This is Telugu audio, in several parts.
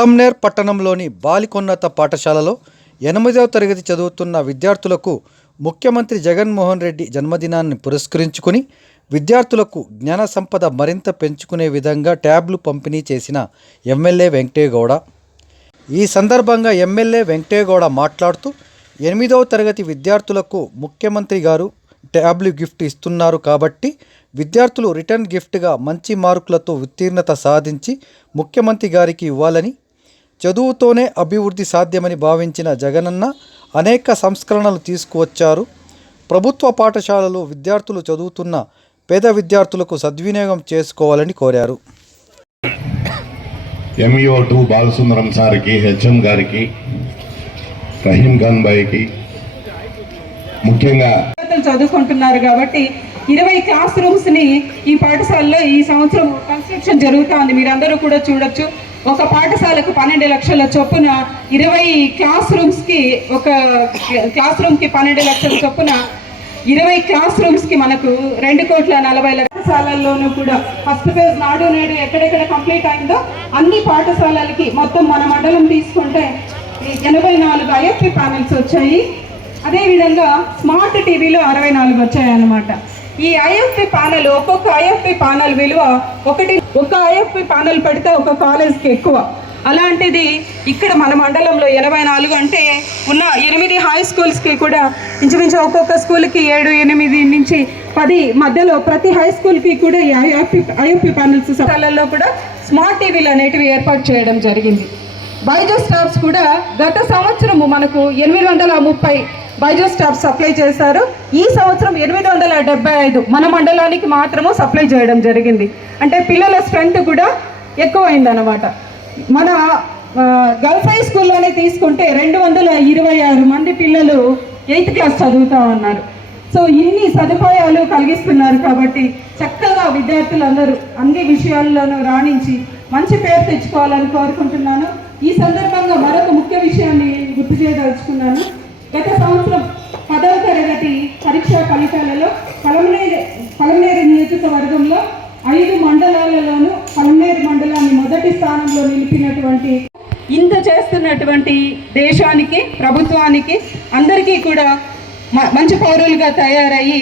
పలంనేర్ పట్టణంలోని బాలికోన్నత పాఠశాలలో ఎనిమిదవ తరగతి చదువుతున్న విద్యార్థులకు ముఖ్యమంత్రి జగన్మోహన్ రెడ్డి జన్మదినాన్ని పురస్కరించుకుని విద్యార్థులకు జ్ఞాన సంపద మరింత పెంచుకునే విధంగా ట్యాబ్లు పంపిణీ చేసిన ఎమ్మెల్యే వెంకటేగౌడ. ఈ సందర్భంగా ఎమ్మెల్యే వెంకటేగౌడ మాట్లాడుతూ ఎనిమిదవ తరగతి విద్యార్థులకు ముఖ్యమంత్రి గారు ట్యాబ్లు గిఫ్ట్ ఇస్తున్నారు కాబట్టి విద్యార్థులు రిటర్న్ గిఫ్ట్గా మంచి మార్కులతో ఉత్తీర్ణత సాధించి ముఖ్యమంత్రి గారికి ఇవ్వాలని చదువుతోనే అభివృద్ధి సాధ్యమని భావించిన జగనన్న అనేక సంస్కరణలు తీసుకువచ్చారు. ప్రభుత్వ పాఠశాలలో విద్యార్థులు చదువుతున్న పేద విద్యార్థులకు సద్వినియోగం చేసుకోవాలని కోరారు. ఎంఈఓ టూ బాలసుందరం సార్కి హెచ్ఎం గారికి రహీం ఖాన్ భాయ్కి ముఖ్యంగా చదువుకుంటున్నారు కాబట్టి ఇరవై క్లాస్ రూమ్స్ని ఈ పాఠశాలలో ఈ సంవత్సరం కన్స్ట్రక్షన్ జరుగుతా ఉంది. మీరందరూ కూడా చూడొచ్చు. ఒక పాఠశాలకు పన్నెండు లక్షల చొప్పున ఇరవై క్లాస్ రూమ్స్కి ఒక క్లాస్ రూమ్కి పన్నెండు లక్షల చొప్పున ఇరవై క్లాస్ రూమ్స్కి మనకు రెండు కోట్ల నలభై పాఠశాలల్లోనూ కూడా ఫస్ట్ ఫేజ్ నాడు నేడు ఎక్కడెక్కడ కంప్లీట్ అయిందో అన్ని పాఠశాలలకి మొత్తం మన మండలం తీసుకుంటే ఎనభై నాలుగు ఐఎఫ్పి ప్యానెల్స్ వచ్చాయి. అదేవిధంగా స్మార్ట్ టీవీలో అరవై నాలుగు వచ్చాయన్నమాట. ఈ ఐఎఫ్పి ప్యానెల్ ఒక్కొక్క ఐఎఫ్పి ప్యానెల్ విలువ ఒకటి ఒక ఐఎఫ్పి ప్యానెల్ పెడితే ఒక కాలేజ్కి ఎక్కువ. అలాంటిది ఇక్కడ మన మండలంలో ఎనభై నాలుగు అంటే ఉన్న ఎనిమిది హై స్కూల్స్కి కూడా ఇంచుమించు ఒక్కొక్క స్కూల్కి ఏడు ఎనిమిది నుంచి పది మధ్యలో ప్రతి హై స్కూల్కి కూడా ఈ ఐఎఫ్పి ఐఎఫ్పి ప్యానెల్స్ స్థలాల్లో కూడా స్మార్ట్ టీవీలు అనేటివి ఏర్పాటు చేయడం జరిగింది. బైజూస్ స్టాఫ్స్ కూడా గత సంవత్సరము మనకు ఎనిమిది వందల ముప్పై బైజూస్ స్టాఫ్ సప్లై చేశారు. ఈ సంవత్సరం ఎనిమిది వందల డెబ్బై ఐదు మన మండలానికి మాత్రము సప్లై చేయడం జరిగింది. అంటే పిల్లల స్ట్రెంత్ కూడా ఎక్కువైందన్నమాట. మన గర్ల్స్ హై స్కూల్లోనే తీసుకుంటే రెండు వందల ఇరవై ఆరు మంది పిల్లలు ఎయిత్ క్లాస్ చదువుతా ఉన్నారు. సో ఇన్ని సదుపాయాలు కలిగిస్తున్నారు కాబట్టి చక్కగా విద్యార్థులందరూ అన్ని విషయాల్లోనూ రాణించి మంచి పేరు తెచ్చుకోవాలని కోరుకుంటున్నాను. ఈ సందర్భంగా మరొక ముఖ్య విషయాన్ని గుర్తు చేయదలుచుకున్నాను. గత సంవత్సరం పదవ తరగతి పరీక్షా ఫలితాలలో పలమనేరు పలమనేరు నియోజకవర్గంలో ఐదు మండలాలలోనూ పలమనేరు మండలాన్ని మొదటి స్థానంలో నిలిపినటువంటి ఇంత చేస్తున్నటువంటి దేశానికి ప్రభుత్వానికి అందరికీ కూడా మ- మంచి పౌరులుగా తయారయ్యి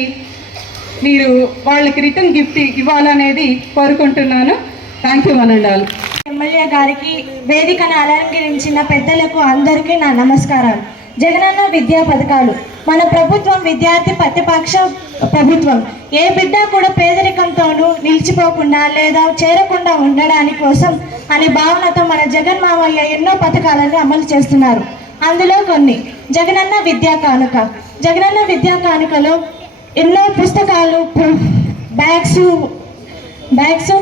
మీరు వాళ్ళకి రిటర్న్ గిఫ్ట్ ఇవ్వాలనేది కోరుకుంటున్నాను. థ్యాంక్ యూ అనండాలు ఎమ్మెల్యే గారికి వేదికను అలంకరించిన పెద్దలకు అందరికీ నా నమస్కారాలు. జగనన్న విద్యా పథకాలు. మన ప్రభుత్వం విద్యార్థి ప్రతిపక్ష ప్రభుత్వం. ఏ బిడ్డ కూడా పేదరికంతోనూ నిలిచిపోకుండా లేదా చేరకుండా ఉండడానికి కోసం అనే భావనతో మన జగన్ మావయ్య ఎన్నో పథకాలను అమలు చేస్తున్నారు. అందులో కొన్ని. జగనన్న విద్యా కానుక. జగనన్న విద్యా కానుకలో ఎన్నో పుస్తకాలు బ్యాగ్స్ బ్యాగ్స్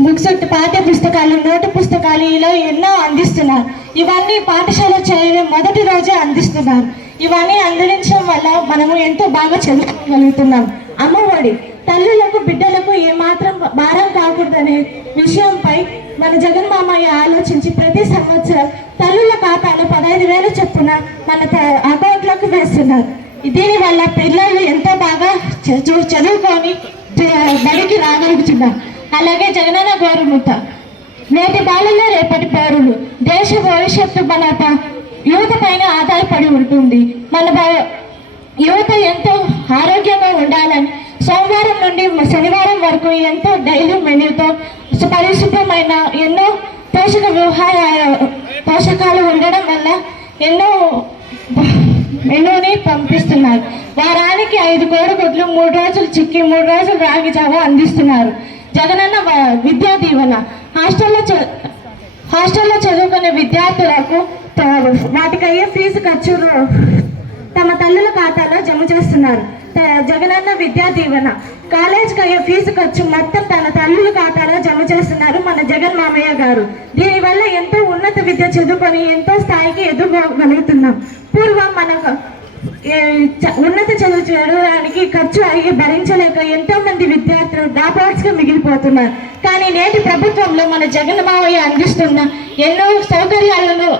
బుక్స్ పాఠ్య పుస్తకాలు నోటు పుస్తకాలు ఇలా ఎన్నో అందిస్తున్నారు. ఇవన్నీ పాఠశాల చేయడం మొదటి రోజే అందిస్తున్నారు ఇవన్నీ అందించడం వల్ల మనము ఎంతో బాగా చదువుకోగలుగుతున్నాం. అమ్మఒడి తల్లులకు బిడ్డలకు ఏమాత్రం భారం కాకూడదనే విషయంపై మన జగన్ మామయ్య ఆలోచించి ప్రతి సంవత్సరం తల్లుల ఖాతాలో పదహైదు వేల చొప్పున మన అకౌంట్లోకి అకౌంట్లకు వేస్తున్నారు. దీనివల్ల పిల్లలు ఎంతో బాగా చదువుకొని బడికి రాగలుగుతున్నారు. అలాగే జగనన్న గౌరవముత నేటి బాలలో రేపటి పౌరులు దేశ భవిష్యత్తు మన యువత పైన ఆధారపడి ఉంటుంది. మన యువత ఎంతో ఆరోగ్యంగా ఉండాలని సోమవారం నుండి శనివారం వరకు ఎంతో డైలీ మెనూతో పరిశుభ్రమైన ఎన్నో పోషక వ్యూహాల పోషకాలు ఉండడం వల్ల ఎన్నో మెనూని పంపిస్తున్నారు. వారానికి ఐదు కోడిగుడ్లు మూడు రోజులు చిక్కి మూడు రోజులు రాగి జావ అందిస్తున్నారు. జగనన్న వ- విద్యా దీవెన. హాస్టల్లో చ- హాస్టల్లో చదువుకునే విద్యార్థులకు వాటికి అయ్యే ఫీజు ఖర్చు తమ తల్లుల ఖాతాలో జమ చేస్తున్నారు. జగనన్న విద్యా దీవెన. కాలేజీకి అయ్యే ఫీజు ఖర్చు మొత్తం తన తల్లుల ఖాతాలో జమ చేస్తున్నారు మన జగన్ మామయ్య గారు. దీనివల్ల ఎంతో ఉన్నత విద్య చదువుకొని ఎంతో స్థాయికి ఎదుర్కోగలుగుతున్నాం పూర్వం మన ఉన్నత చదువు చదవడానికి ఖర్చు అయ్యి భరించలేక ఎంతో మంది విద్యార్థులు డ్రాప్అవుట్స్గా మిగిలిపోతున్నారు. కానీ నేటి ప్రభుత్వంలో మన జగన్ మావయ్య అందిస్తున్న ఎన్నో సౌకర్యాలను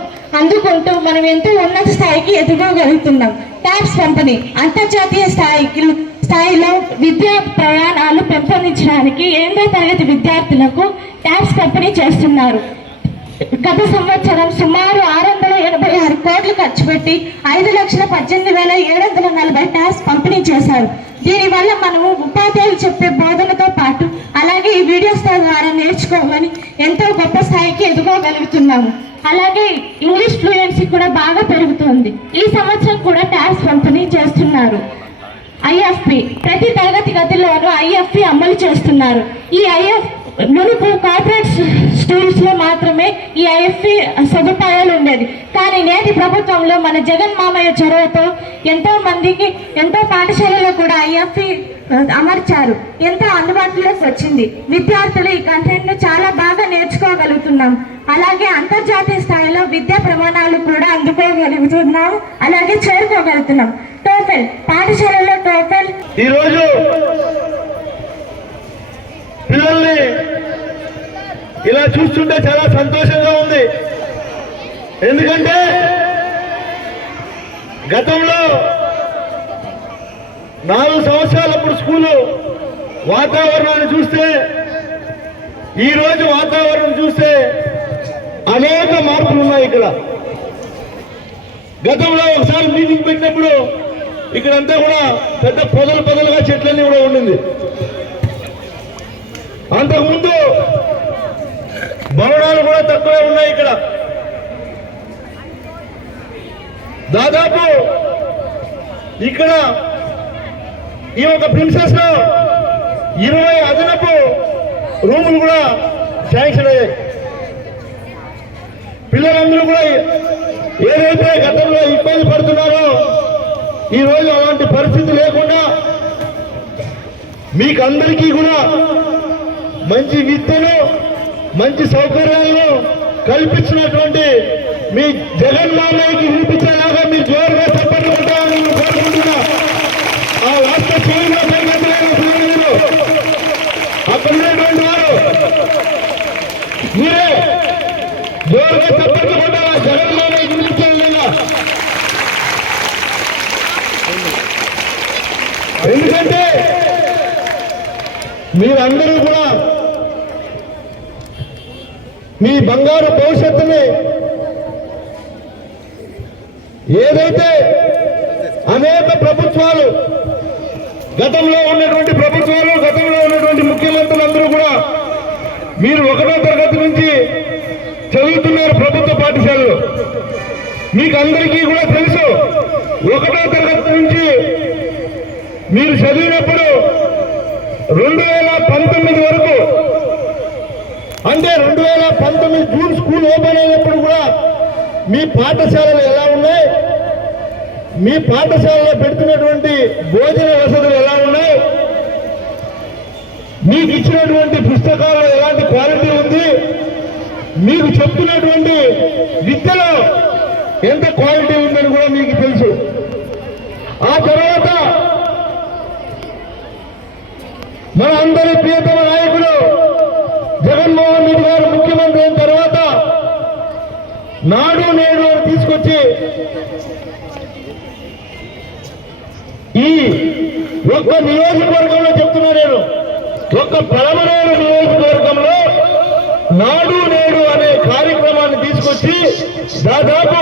అందుకుంటూ మనం ఎంతో ఉన్నత స్థాయికి ఎదుర్కోగలుగుతున్నాం ట్యాక్స్ కంపెనీ అంతర్జాతీయ స్థాయికి స్థాయిలో విద్యా ప్రయాణాలు పెంపొందించడానికి ఎనిమిదో తరగతి విద్యార్థులకు ట్యాక్స్ పంపిణీ చేస్తున్నారు. గత సంవత్సరం సుమారు ఆరు వందల ఎనభై ఆరు కోట్లు ఖర్చు పెట్టి ఐదు లక్షల పద్దెనిమిది వేల ఏడు వందల నలభై ట్యాక్స్ పంపిణీ చేశారు. దీనివల్ల మనము ఉపాధ్యాయులు చెప్పే బోధనతో పాటు అలాగే ఈ వీడియోస్ ద్వారా నేర్చుకోమని ఎంతో గొప్ప స్థాయికి ఎదుగోగలుగుతున్నాము అలాగే ఇంగ్లీష్ ఫ్లూయెన్సీ కూడా బాగా పెరుగుతుంది. ఈ సంవత్సరం కూడా ట్యాక్స్ పంపిణీ చేస్తున్నారు. ఐఎఫ్పి ప్రతి తరగతి గదిలోనూ ఐఎఫ్పి అమలు చేస్తున్నారు. ఈ ఐఎఫ్ మునుపు కార్పొరేట్ స్కూల్స్లో మాత్రమే ఈ ఐఎఫ్ఈ సదుపాయాలు ఉండేది కానీ నేటి ప్రభుత్వంలో మన జగన్ మామయ్య చొరవతో ఎంతో మందికి ఎంతో పాఠశాలలో కూడా ఐఎఫ్ఈ అమర్చారు. ఎంతో అందుబాటులోకి వచ్చింది. విద్యార్థులు ఈ కంటెంట్ను చాలా బాగా నేర్చుకోగలుగుతున్నాం. అలాగే అంతర్జాతీయ స్థాయిలో విద్యా ప్రమాణాలు కూడా అందుకోగలుగుతున్నాం. అలాగే చేరుకోగలుగుతున్నాం. టోఫెల్ పాఠశాలలో టోఫెల్. ఈరోజు ఇలా చూస్తుంటే చాలా సంతోషంగా ఉంది. ఎందుకంటే గతంలో నాలుగు సంవత్సరాలప్పుడు స్కూలు వాతావరణాన్ని చూస్తే ఈరోజు వాతావరణం చూస్తే అనేక మార్పులు ఉన్నాయి ఇక్కడ. గతంలో ఒకసారి మీటింగ్ పెట్టినప్పుడు ఇక్కడంతా కూడా పెద్ద పొదలు పొదలుగా చెట్లన్నీ కూడా ఉండింది. అంతకుముందు భవనాలు కూడా తక్కువే ఉన్నాయి ఇక్కడ. దాదాపు ఇక్కడ ఈ ఒక ప్రిన్సెస్లో ఇరవై అదనపు రూములు కూడా శాంక్షన్ అయ్యాయి. పిల్లలందరూ కూడా ఏదైతే గతంలో ఇబ్బంది పడుతున్నారో ఈ రోజు అలాంటి పరిస్థితి లేకుండా మీకందరికీ కూడా మంచి విద్యను మంచి సౌకర్యాలను కల్పించినటువంటి మీ జగన్ మామయ్యకి వినిపించేలాగా మీ జోరుగా చెప్పండి ఉంటామని కోరుకుంటున్నా. ఆ రాష్ట్ర చేయంగా మీరు అక్కడ ఉన్నటువంటి వారు మీరే జోరుగా చెప్పండి కొట్టాలా జగన్ మామయ్య వినిపించేలా ఎందుకంటే మీరందరూ కూడా మీ బంగారు భవిష్యత్తుని ఏదైతే అనేక ప్రభుత్వాలు గతంలో ఉన్నటువంటి ప్రభుత్వాలు గతంలో ఉన్నటువంటి ముఖ్యమంత్రులందరూ కూడా మీరు ఒకటో తరగతి నుంచి చదువుతున్నారు ప్రభుత్వ పాఠశాలలో. మీకు అందరికీ కూడా తెలుసు ఒకటో తరగతి నుంచి మీరు చదివినప్పుడు రెండు వేల పంతొమ్మిది వరకు అంటే రెండు వేల పంతొమ్మిది జూన్ స్కూల్ ఓపెన్ అయినప్పుడు కూడా మీ పాఠశాలలు ఎలా ఉన్నాయి? మీ పాఠశాలలో పెడుతున్నటువంటి భోజన వసతులు ఎలా ఉన్నాయి? మీకు ఇచ్చినటువంటి పుస్తకాల్లో ఎలాంటి క్వాలిటీ ఉంది? మీకు చెప్తున్నటువంటి విద్యలో ఎంత క్వాలిటీ ఉందని కూడా మీకు తెలుసు. ఆ తర్వాత మన అందరి ప్రియతమ నాయకుడు జగన్మోహన్ రెడ్డి గారు ముఖ్యమంత్రి అయిన తర్వాత నాడు నేడు అని తీసుకొచ్చి ఈ ఒక్క నియోజకవర్గంలో చెప్తున్నా నేను. ఒక్క బలమైన నియోజకవర్గంలో నాడు నేడు అనే కార్యక్రమాన్ని తీసుకొచ్చి దాదాపు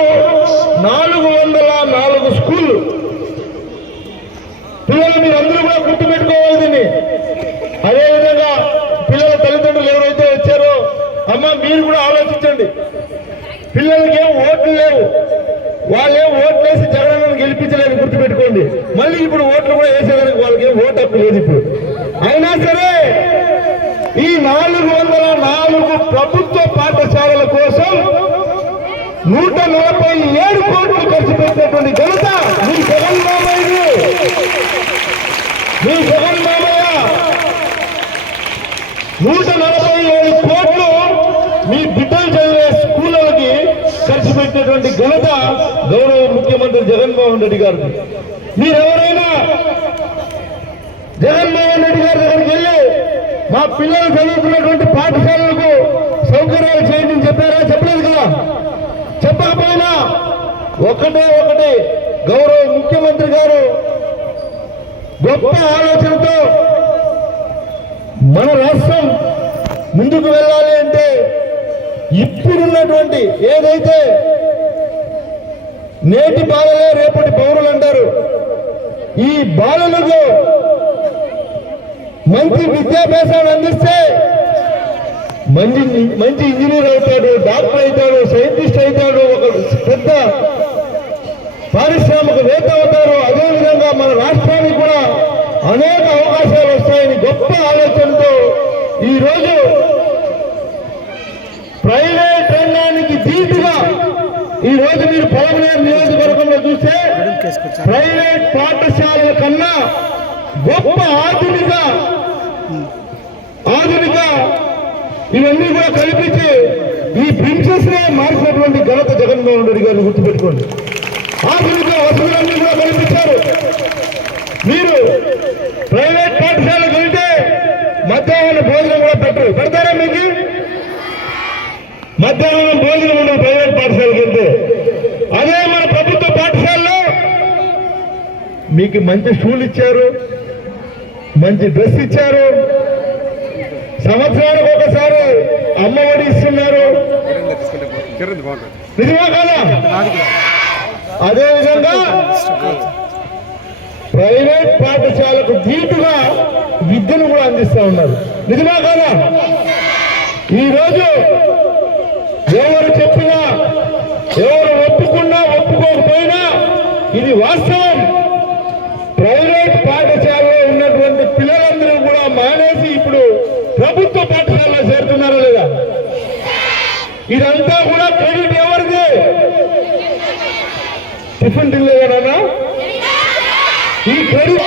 నాలుగు వందల నాలుగు స్కూళ్ళు. పిల్లలు మీరు అందరూ కూడా గుర్తుపెట్టుకోవాలి దీన్ని అదేవిధంగా పిల్లల తల్లిదండ్రులు ఎవరైతే వచ్చారో అమ్మ మీరు కూడా ఆలోచించండి పిల్లలకి ఏం ఓట్లు లేవు వాళ్ళేం ఓట్లు వేసి జగనన్నను గెలిపించలేదు గుర్తుపెట్టుకోండి. మళ్ళీ ఇప్పుడు ఓట్లు కూడా వేసేదానికి వాళ్ళకి ఓటు హక్కు లేదు ఇప్పుడు. అయినా సరే ఈ నాలుగు వందల నాలుగు ప్రభుత్వ పాఠశాలల కోసం నూట నలభై ఏడు కోట్లు ఖర్చు పెట్టినటువంటి ఘనత మీ జగన్ మామయ్యది మీ జగన్ మామయ్య నూట నలభై ఏడు కోట్లు మీ బిడ్డలు చదివే స్కూళ్ళకి ఖర్చు ఘనత గౌరవ ముఖ్యమంత్రి జగన్మోహన్ రెడ్డి గారు మీరెవరైనా జగన్మోహన్ రెడ్డి గారి దగ్గరికి వెళ్ళి మా పిల్లలు చదువుతున్నటువంటి పాఠశాలలకు సౌకర్యాలు చేయండి చెప్పారా? చెప్పలేదు కదా? చెప్పకపోయినా ఒకటే ఒకటి గౌరవ ముఖ్యమంత్రి గారు గొప్ప ఆలోచనతో మన రాష్ట్రం ముందుకు వెళ్ళాలి అంటే ఇప్పుడున్నటువంటి ఏదైతే నేటి బాలలే రేపటి పౌరులు అంటారు. ఈ బాలలకు మంచి విద్యాభ్యాసాన్ని అందిస్తే మంచి మంచి ఇంజనీర్ అవుతాడు డాక్టర్ అవుతాడు సైంటిస్ట్ అవుతాడు ఒక పెద్ద పారిశ్రామికవేత్త అవుతారు అదేవిధంగా మన రాష్ట్రానికి కూడా అనేక అవకాశాలు మీరు నియోజకవర్గంలో చూస్తే ప్రైవేట్ పాఠశాలల కన్నా గొప్ప ఆధునిక ఆధునిక ఇవన్నీ కూడా కల్పించి ఈ ప్రిన్సెస్ నే మార్చినటువంటి ఘనత జగన్మోహన్ రెడ్డి గారిని గుర్తుపెట్టుకోండి. ఆధునిక వసతులన్నీ కూడా కల్పించారు. మీరు ప్రైవేట్ పాఠశాలకు వెళ్తే మధ్యాహ్నం భోజనం కూడా పెట్టరు. పెడతారా మీకు? మధ్యాహ్నం భోజనం ఉండదు ప్రైవేట్ పాఠశాలకు వెళ్తే. మీకు మంచి షూలు ఇచ్చారు మంచి డ్రెస్ ఇచ్చారు. సంవత్సరానికి ఒకసారి అమ్మఒడి ఇస్తున్నారు. నిజమా కదా? అదే విధంగా ప్రైవేట్ పాఠశాలకు దీటుగా విద్యను కూడా అందిస్తా ఉన్నారు. నిజమా కదా? ఈరోజు ఎవరు చెప్పినా ఎవరు ఒప్పుకున్నా ఒప్పుకోకపోయినా ఇది వాస్తవం ప్రైవేట్ పాఠశాలలో ఉన్నటువంటి పిల్లలందరూ కూడా మానేసి ఇప్పుడు ప్రభుత్వ పాఠశాలలో లేదా? ఇదంతా కూడా క్రెడిట్ ఎవరిది? టిఫిన్ తినలేదా ఈ క్రెడిట్